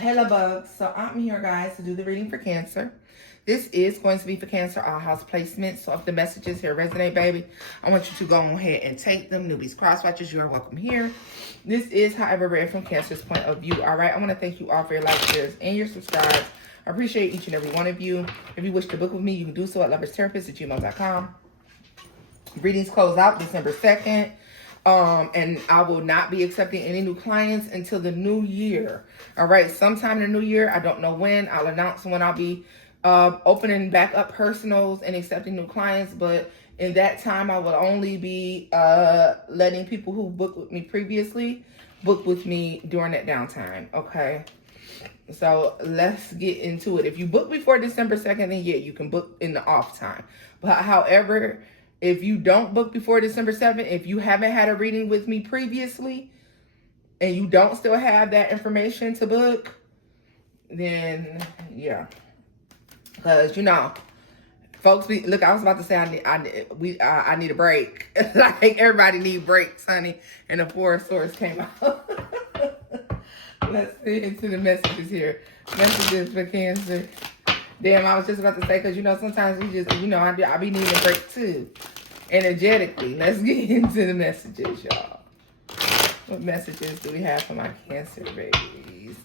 Hello bugs. So I'm here guys to do the reading for Cancer. This is going to be for Cancer all house placement. So if the messages here resonate, baby, I want you to go ahead and take them. Newbies, cross watchers, you are welcome here. This is however read from Cancer's point of view. All right, I want to thank you all for your likes, shares, and your subscribes. I appreciate each and every one of you. If you wish to book with me, you can do so at loverstherapist@gmail.com. Readings close out December 2nd. And I will not be accepting any new clients until the new year. All right, sometime in the new year, I don't know when. I'll announce when I'll be opening back up personals and accepting new clients. But in that time, I will only be letting people who booked with me previously book with me during that downtime. Okay. So let's get into it. If you book before December 2nd, then yeah, you can book in the off time. But however, if you don't book before December 7th, if you haven't had a reading with me previously and you don't still have that information to book, then yeah. Because, you know, folks, look, I was about to say I need a break. Like everybody need breaks, honey. And the Four of Swords came out. Let's get into the messages here. Messages for Cancer. Damn, I was just about to say, because, you know, sometimes we just, you know, I be needing a break, too. Energetically. Let's get into the messages, y'all. What messages do we have for my Cancer babies?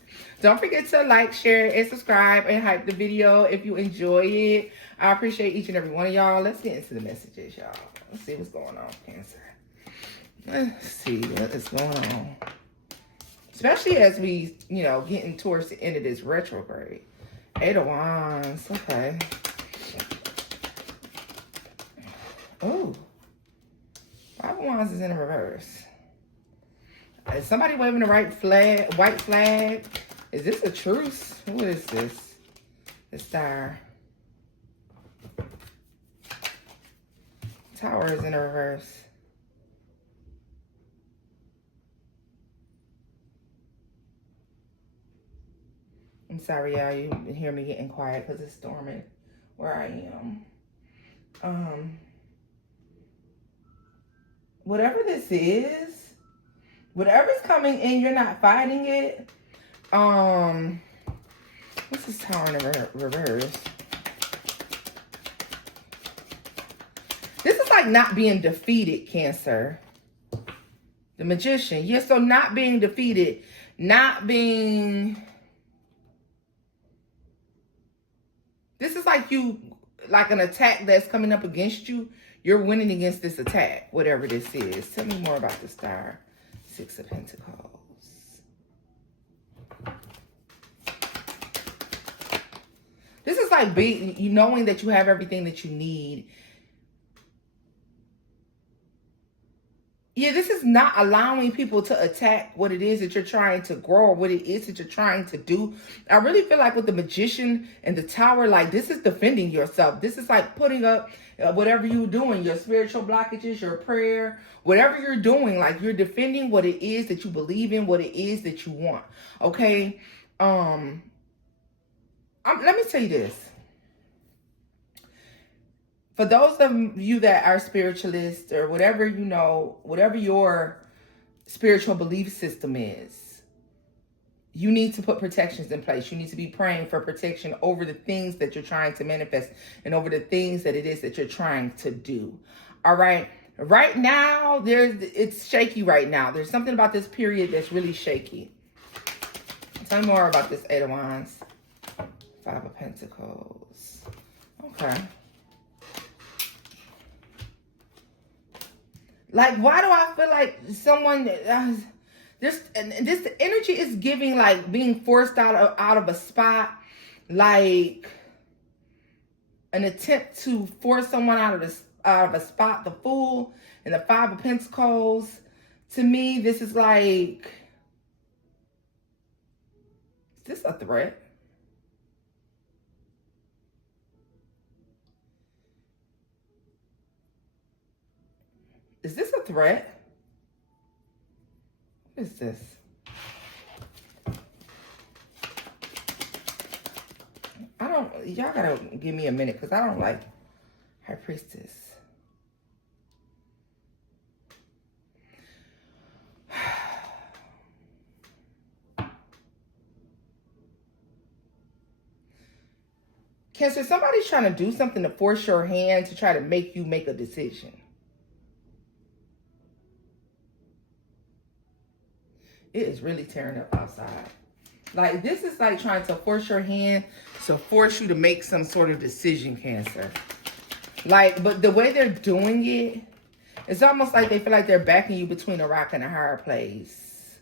Don't forget to like, share, and subscribe, and hype the video if you enjoy it. I appreciate each and every one of y'all. Let's get into the messages, y'all. Let's see what's going on, Cancer. Let's see what is going on. Especially as we, you know, getting towards the end of this retrograde. 8 of Wands. Okay. Oh. 5 of Wands is in the reverse. Is somebody waving the white flag? Is this a truce? What is this? The Star. Tower is in the reverse. I'm sorry, y'all. You can hear me getting quiet because it's storming where I am. Whatever this is, whatever's coming in, you're not fighting it. What's this Tower in the reverse? This is like not being defeated, Cancer. The Magician. Yeah, so not being defeated, not being... This is like you, like an attack that's coming up against you. You're winning against this attack, whatever this is. Tell me more about the Star. 6 of Pentacles. This is like you knowing that you have everything that you need. Yeah, this is not allowing people to attack what it is that you're trying to grow or what it is that you're trying to do. I really feel like with the Magician and the Tower, like this is defending yourself. This is like putting up whatever you're doing, your spiritual blockages, your prayer, whatever you're doing, like you're defending what it is that you believe in, what it is that you want. Okay. Let me tell you this. For those of you that are spiritualists or whatever, you know, whatever your spiritual belief system is, you need to put protections in place. You need to be praying for protection over the things that you're trying to manifest and over the things that it is that you're trying to do. All right. Right now, it's shaky right now. There's something about this period that's really shaky. Tell me more about this 8 of Wands. 5 of Pentacles. Okay. Like, why do I feel like someone, this energy is giving like being forced out of a spot, like an attempt to force someone out of a spot, the Fool and the 5 of Pentacles. To me, this is like, is this a threat? Is this a threat? What is this? Y'all gotta give me a minute because I don't like High Priestess. Cancer, somebody's trying to do something to force your hand to try to make you make a decision. It is really tearing up outside. Like, this is like trying to force your hand to force you to make some sort of decision, Cancer. Like, but the way they're doing it, it's almost like they feel like they're backing you between a rock and a hard place.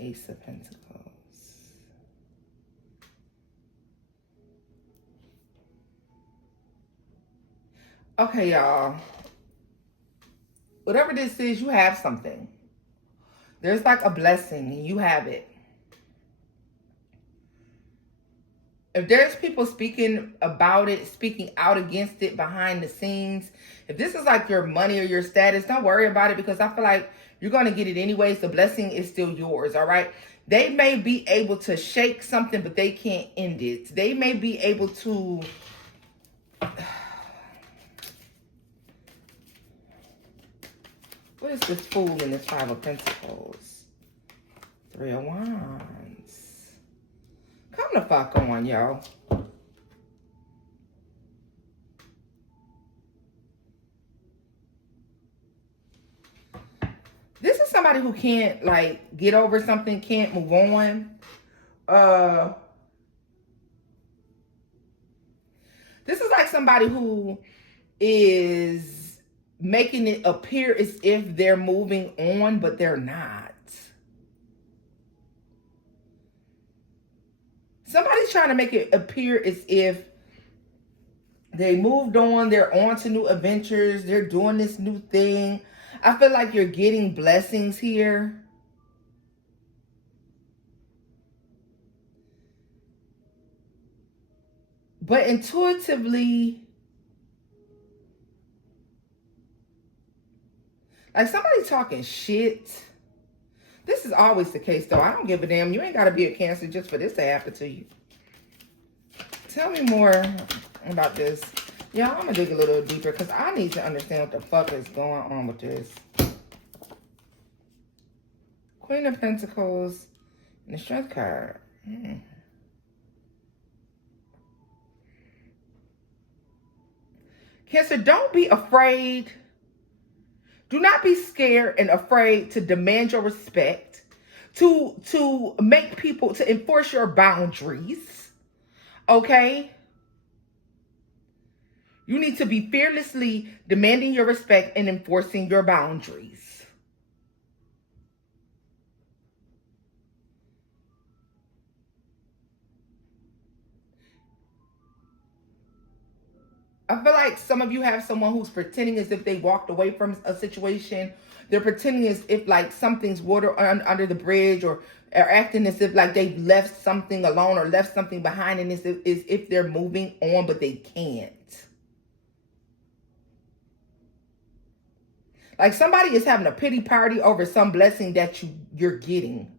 Ace of Pentacles. Okay, y'all. Whatever this is, you have something. There's like a blessing and you have it. If there's people speaking about it, speaking out against it behind the scenes, if this is like your money or your status, don't worry about it, because I feel like you're going to get it anyways. The blessing is still yours, all right? They may be able to shake something, but they can't end it. They may be able to... What is this Fool in this Five of Pentacles? Three of Wands. Come the fuck on, yo. This is somebody who can't, like, get over something, can't move on. This is like somebody who is making it appear as if they're moving on, but they're not. Somebody's trying to make it appear as if they moved on, they're on to new adventures, they're doing this new thing. I feel like you're getting blessings here. But intuitively, like somebody talking shit. This is always the case, though. I don't give a damn. You ain't got to be a Cancer just for this to happen to you. Tell me more about this. Yeah, I'm going to dig a little deeper because I need to understand what the fuck is going on with this. Queen of Pentacles and the Strength card. Cancer, don't be afraid. Do not be scared and afraid to demand your respect, to make people, to enforce your boundaries, okay? You need to be fearlessly demanding your respect and enforcing your boundaries. I feel like some of you have someone who's pretending as if they walked away from a situation. They're pretending as if like something's water under the bridge, or acting as if like they've left something alone or left something behind, and as if they're moving on, but they can't. Like somebody is having a pity party over some blessing that you're getting.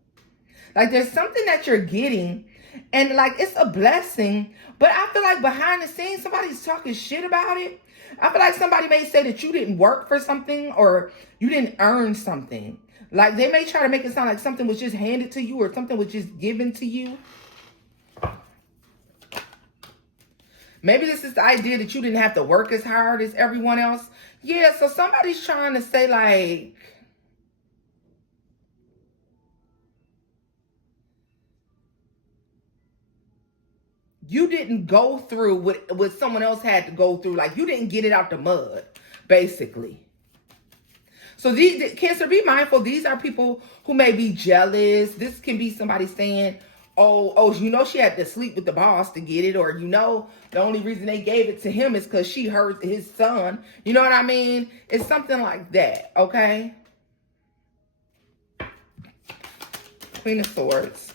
Like there's something that you're getting, and like it's a blessing, but I feel like behind the scenes somebody's talking shit about it. I feel like somebody may say that you didn't work for something or you didn't earn something. Like they may try to make it sound like something was just handed to you or something was just given to you. Maybe this is the idea that you didn't have to work as hard as everyone else. Yeah, so somebody's trying to say like, you didn't go through what someone else had to go through. Like you didn't get it out the mud, basically. So Cancer, be mindful. These are people who may be jealous. This can be somebody saying, oh, you know, she had to sleep with the boss to get it. Or, you know, the only reason they gave it to him is because she hurt his son. You know what I mean? It's something like that, okay? Queen of Swords.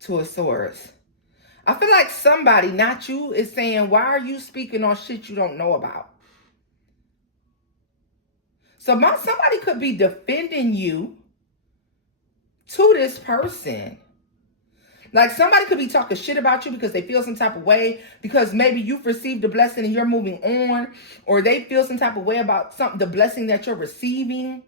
Two of Swords. I feel like somebody, not you, is saying, why are you speaking on shit you don't know about? So somebody could be defending you to this person. Like somebody could be talking shit about you because they feel some type of way because maybe you've received a blessing and you're moving on, or they feel some type of way about the blessing that you're receiving,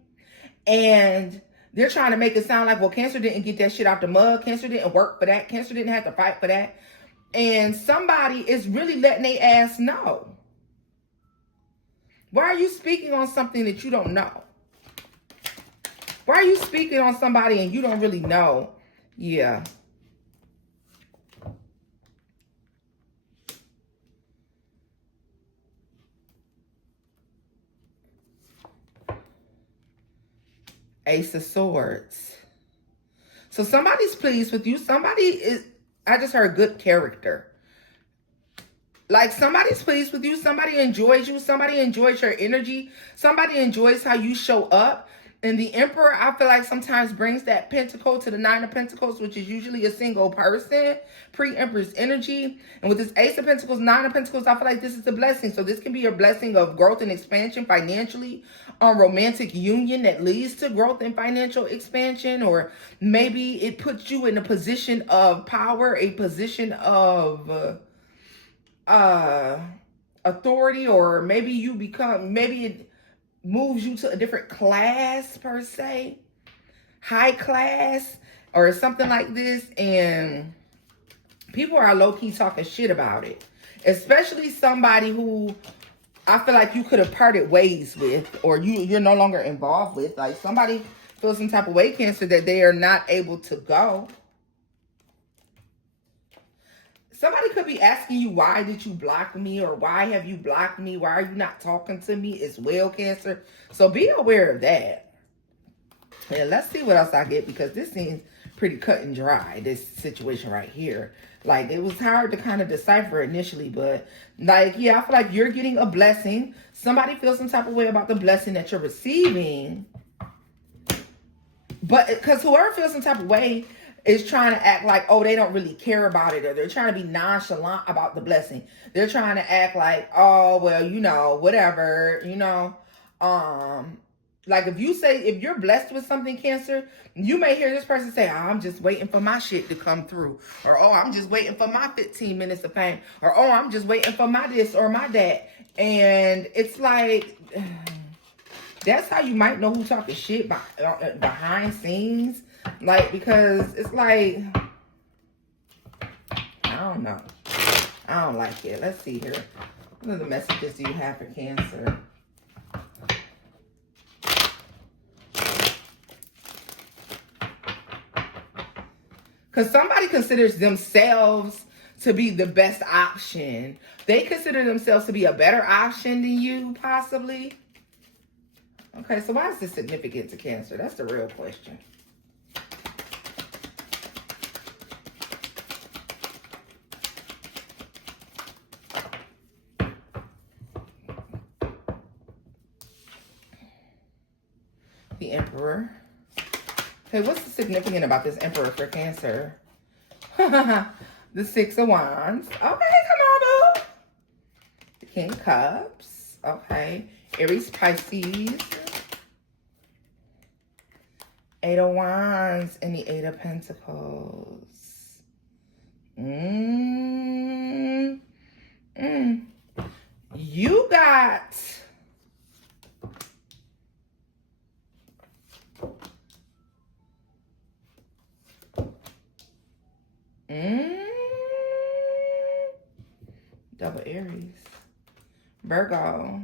and they're trying to make it sound like, well, Cancer didn't get that shit out the mud. Cancer didn't work for that. Cancer didn't have to fight for that. And somebody is really letting their ass know. Why are you speaking on something that you don't know? Why are you speaking on somebody and you don't really know? Yeah. Ace of Swords. So somebody's pleased with you. Somebody is, I just heard good character. Like somebody's pleased with you. Somebody enjoys you. Somebody enjoys your energy. Somebody enjoys how you show up. And the Emperor, I feel like sometimes brings that Pentacle to the Nine of Pentacles, which is usually a single person, pre-Emperor's energy. And with this Ace of Pentacles, Nine of Pentacles, I feel like this is a blessing. So this can be a blessing of growth and expansion financially, romantic union that leads to growth and financial expansion. Or maybe it puts you in a position of power, a position of authority, or maybe you become, maybe it moves you to a different class per se, high class or something like this, and people are low-key talking shit about it, especially somebody who I feel like you could have parted ways with, or you're no longer involved with. Like somebody feels some type of way, Cancer, that they are not able to go. Somebody could be asking you, why did you block me? Or why have you blocked me? Why are you not talking to me as well, Cancer? So be aware of that. And let's see what else I get, because this seems pretty cut and dry, this situation right here. Like, it was hard to kind of decipher initially, but like, yeah, I feel like you're getting a blessing. Somebody feels some type of way about the blessing that you're receiving. But because whoever feels some type of way is trying to act like, oh, they don't really care about it, or they're trying to be nonchalant about the blessing. They're trying to act like, oh, well, you know, whatever, you know. Like if you're blessed with something, Cancer, you may hear this person say, oh, I'm just waiting for my shit to come through. Or, oh, I'm just waiting for my 15 minutes of fame. Or, oh, I'm just waiting for my this or my that. And it's like, that's how you might know who talking shit behind scenes. Like, because it's like, I don't know. I don't like it. Let's see here. What are the messages do you have for Cancer? Because somebody considers themselves to be the best option. They consider themselves to be a better option than you, possibly. Okay, so why is this significant to Cancer? That's the real question. The Emperor. Okay, what's the significant about this Emperor for Cancer? The Six of Wands. Okay, come on, boo. The King of Cups. Okay. Aries, Pisces. Eight of Wands and the Eight of Pentacles. You got... Double Aries. Virgo.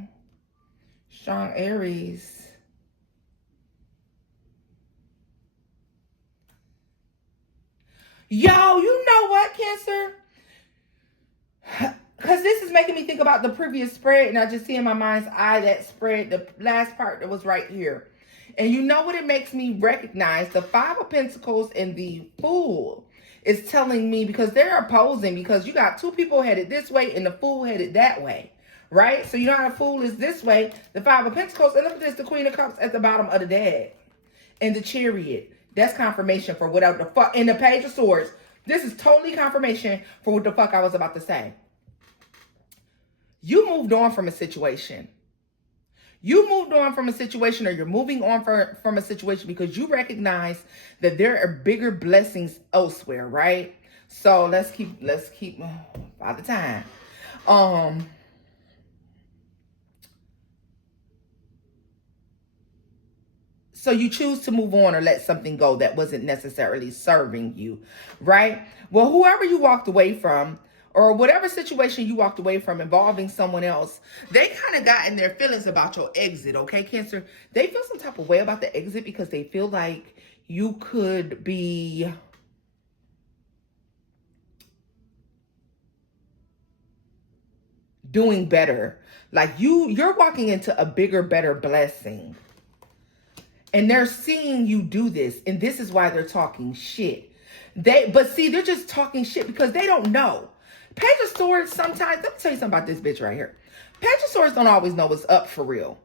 Strong Aries. Yo, you know what, Cancer? Because this is making me think about the previous spread, and I just see in my mind's eye that spread, the last part that was right here. And you know what it makes me recognize? The Five of Pentacles and the Fool is telling me, because they're opposing, because you got two people headed this way and the Fool headed that way, right? So you know how the Fool is this way, the Five of Pentacles, and look at this, the Queen of Cups at the bottom of the deck. And the Chariot. That's confirmation for whatever the fuck. And the Page of Swords. This is totally confirmation for what the fuck I was about to say. You moved on from a situation. You moved on from a situation, or you're moving on from a situation because you recognize that there are bigger blessings elsewhere, right? So let's keep by the time. So you choose to move on or let something go that wasn't necessarily serving you, right? Well, whoever you walked away from, or whatever situation you walked away from involving someone else, they kind of got in their feelings about your exit, okay, Cancer? They feel some type of way about the exit because they feel like you could be doing better. Like you're walking into a bigger, better blessing. And they're seeing you do this. And this is why they're talking shit. But see, they're just talking shit because they don't know. Page of Swords sometimes, let me tell you something about this bitch right here. Page of Swords don't always know what's up for real.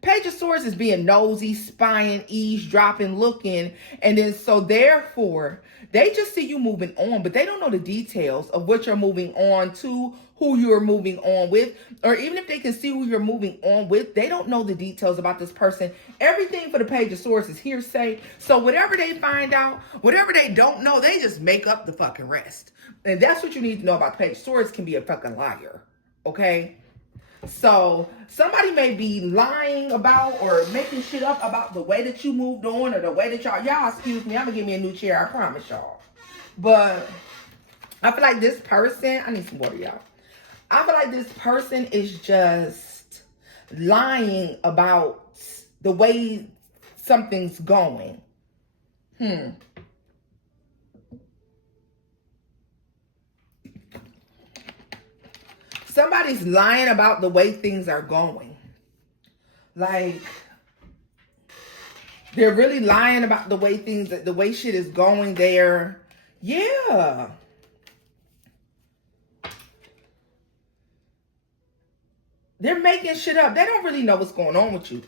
Page of Swords is being nosy, spying, eavesdropping, looking. And then so therefore, they just see you moving on, but they don't know the details of what you're moving on to, who you're moving on with, or even if they can see who you're moving on with, they don't know the details about this person. Everything for the Page of Swords is hearsay. So whatever they find out, whatever they don't know, they just make up the fucking rest. And that's what you need to know about the Page of Swords can be a fucking liar. Okay? So somebody may be lying about or making shit up about the way that you moved on or the way that y'all excuse me, I'm gonna give me a new chair, I promise y'all. But I feel like this person, I need some water, y'all. I feel like this person is just lying about the way something's going. Somebody's lying about the way things are going. Like, they're really lying about the way shit is going there. Yeah. They're making shit up. They don't really know what's going on with you.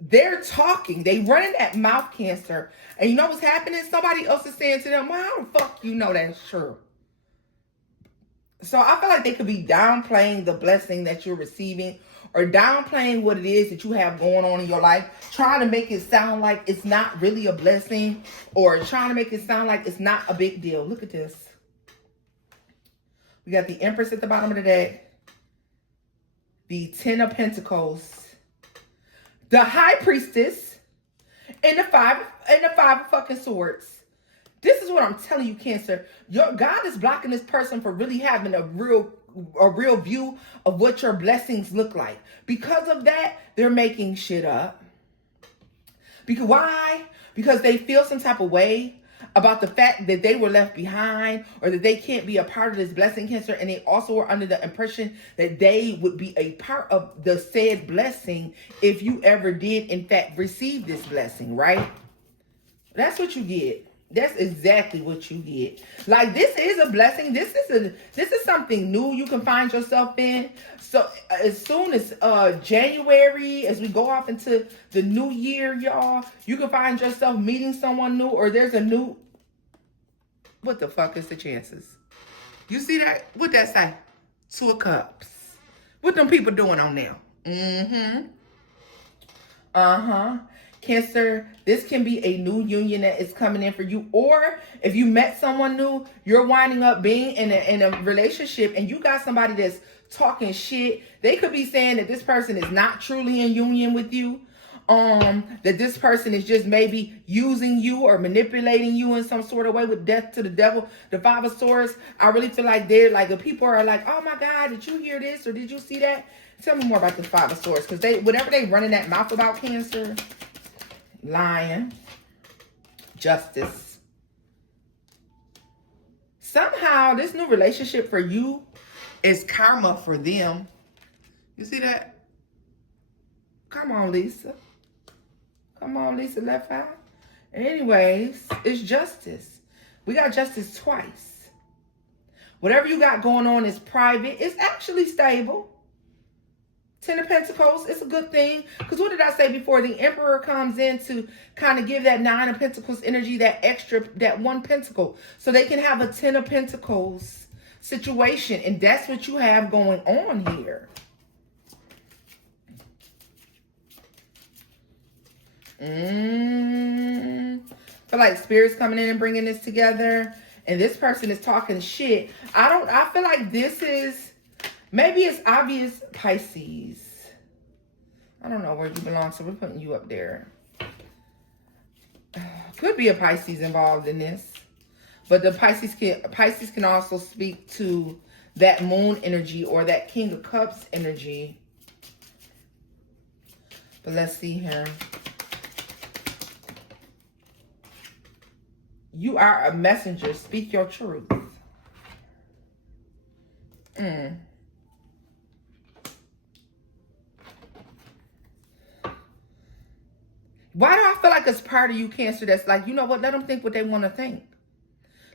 They're talking. They running that mouth, Cancer. And you know what's happening? Somebody else is saying to them, well, how the fuck you know that's true? So I feel like they could be downplaying the blessing that you're receiving or downplaying what it is that you have going on in your life, trying to make it sound like it's not really a blessing or trying to make it sound like it's not a big deal. Look at this. We got the Empress at the bottom of the deck. The Ten of Pentacles, the High Priestess, and the five of fucking Swords. This is what I'm telling you, Cancer. God is blocking this person for really having a real view of what your blessings look like. Because of that, they're making shit up. Because why? Because they feel some type of way about the fact that they were left behind or that they can't be a part of this blessing, Cancer. And they also were under the impression that they would be a part of the said blessing if you ever did, in fact, receive this blessing, right? That's what you get. That's exactly what you get. Like, this is a blessing. This is something new you can find yourself in. So as soon as January, as we go off into the new year, y'all, you can find yourself meeting someone new, or there's a new. What the fuck is the chances? You see that? What that say? Two of Cups. What them people doing on now? Cancer, this can be a new union that is coming in for you. Or if you met someone new, you're winding up being in a relationship and you got somebody that's talking shit. They could be saying that this person is not truly in union with you. That this person is just maybe using you or manipulating you in some sort of way with death to the devil. The Five of Swords, I really feel like they're like, the people are like, oh my God, did you hear this? Or did you see that? Tell me more about the Five of Swords. Because whatever they running that mouth about, Cancer, Lion, Justice. Somehow this new relationship for you is karma for them. You see that? Come on, Lisa. Come on, Lisa, left eye. Anyways, it's Justice. We got Justice twice. Whatever you got going on is private. It's actually stable. Ten of Pentacles, it's a good thing. Because what did I say before? The Emperor comes in to kind of give that Nine of Pentacles energy, that extra, that one pentacle. So they can have a Ten of Pentacles situation. And that's what you have going on here. Feel like Spirit's coming in and bringing this together. and this person is talking shit. I feel like this is, maybe it's obvious Pisces. I don't know where you belong, so we're putting you up there. Could be a Pisces involved in this. But the Pisces can also speak to that moon energy or that King of Cups energy. But let's see here. You are a messenger. Speak your truth. Why do I feel like it's part of you, Cancer, that's like, you know what? Let them think what they want to think.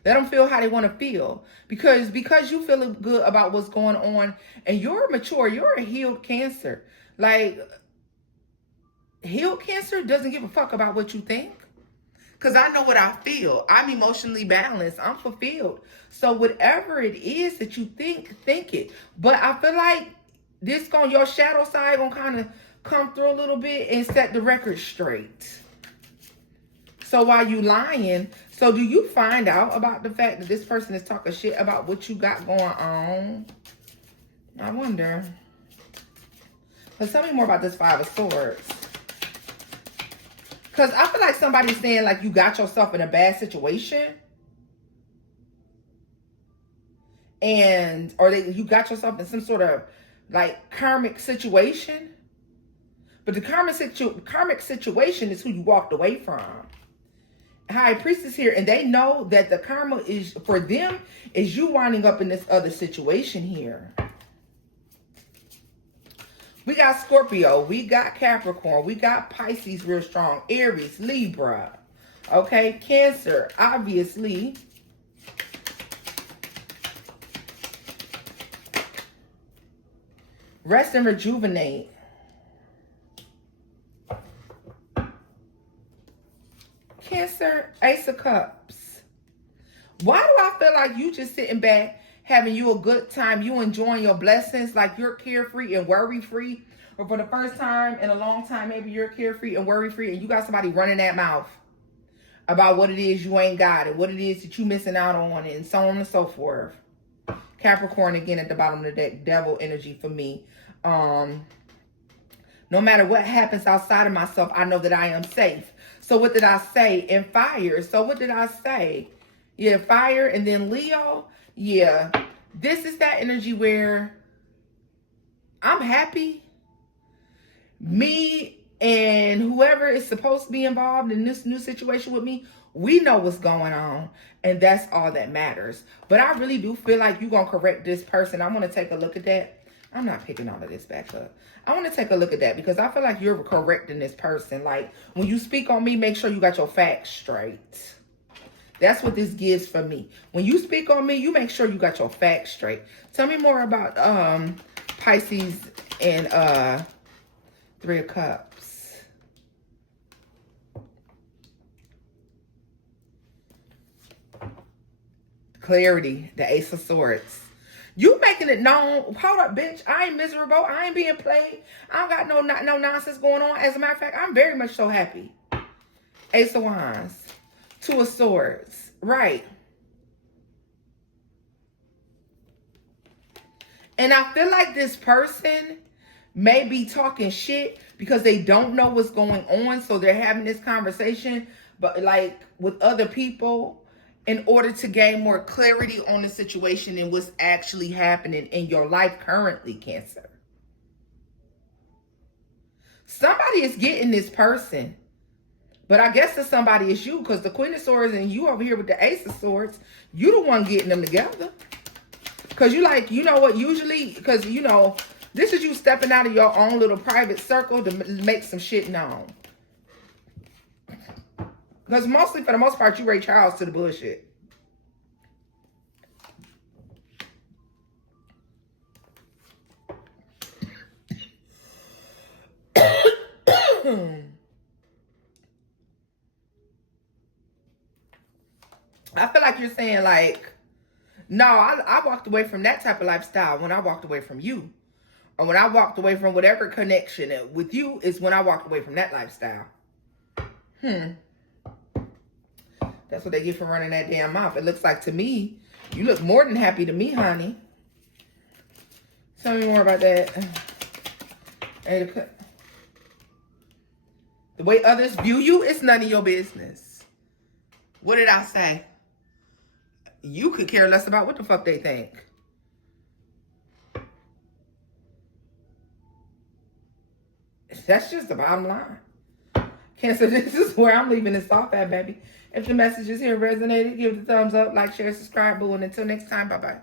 Let them feel how they want to feel. Because you feel good about what's going on and you're mature. You're a healed Cancer. Like, healed Cancer doesn't give a fuck about what you think. Because I know what I feel. I'm emotionally balanced. I'm fulfilled. So whatever it is that you think it. But I feel like your shadow side gonna kind of come through a little bit and set the record straight. So while you lying, so do you find out about the fact that this person is talking shit about what you got going on? I wonder. But tell me more about this Five of Swords. Because I feel like somebody's saying like you got yourself in a bad situation. Or you got yourself in some sort of like karmic situation. But the karmic situation is who you walked away from. High Priestess here, and they know that the karma is for them is you winding up in this other situation here. We got Scorpio, we got Capricorn, we got Pisces real strong, Aries, Libra, okay, Cancer, obviously. Rest and rejuvenate. Cancer, Ace of Cups. Why do I feel like you just sitting back, having you a good time, you enjoying your blessings, like you're carefree and worry-free, or for the first time in a long time, maybe you're carefree and worry-free, and you got somebody running that mouth about what it is you ain't got and what it is that you missing out on, and so on and so forth. Capricorn again at the bottom of the deck, devil energy for me. No matter what happens outside of myself, I know that I am safe. So what did I say? And fire. So what did I say? Yeah, fire. And then Leo. Yeah. This is that energy where I'm happy. Me and whoever is supposed to be involved in this new situation with me, we know what's going on. And that's all that matters. But I really do feel like you're going to correct this person. I'm going to take a look at that. I'm not picking all of this back up. I want to take a look at that because I feel like you're correcting this person. Like, when you speak on me, make sure you got your facts straight. That's what this gives for me. When you speak on me, you make sure you got your facts straight. Tell me more about Pisces and Three of Cups. Clarity, the Ace of Swords. You making it known. Hold up, bitch. I ain't miserable. I ain't being played. I don't got no nonsense going on. As a matter of fact, I'm very much so happy. Ace of Wands. Two of Swords. Right. And I feel like this person may be talking shit because they don't know what's going on. So they're having this conversation, but like with other people, in order to gain more clarity on the situation and what's actually happening in your life currently, Cancer. Somebody is getting this person. But I guess the somebody is you, because the Queen of Swords and you over here with the Ace of Swords, you the one getting them together. Because you like, you know what, usually, because, you know, this is you stepping out of your own little private circle to make some shit known. Because mostly, for the most part, you Ray Charles to the bullshit. I feel like you're saying like, no, I walked away from that type of lifestyle when I walked away from you. Or when I walked away from whatever connection with you is when I walked away from that lifestyle. That's what they get for running that damn mouth. It looks like to me, you look more than happy to me, honey. Tell me more about that. Hey, the way others view you, it's none of your business. What did I say? You could care less about what the fuck they think. That's just the bottom line. Cancer, this is where I'm leaving this off at, baby. If the messages here resonated, give it a thumbs up, like, share, subscribe, boo. And until next time, bye-bye.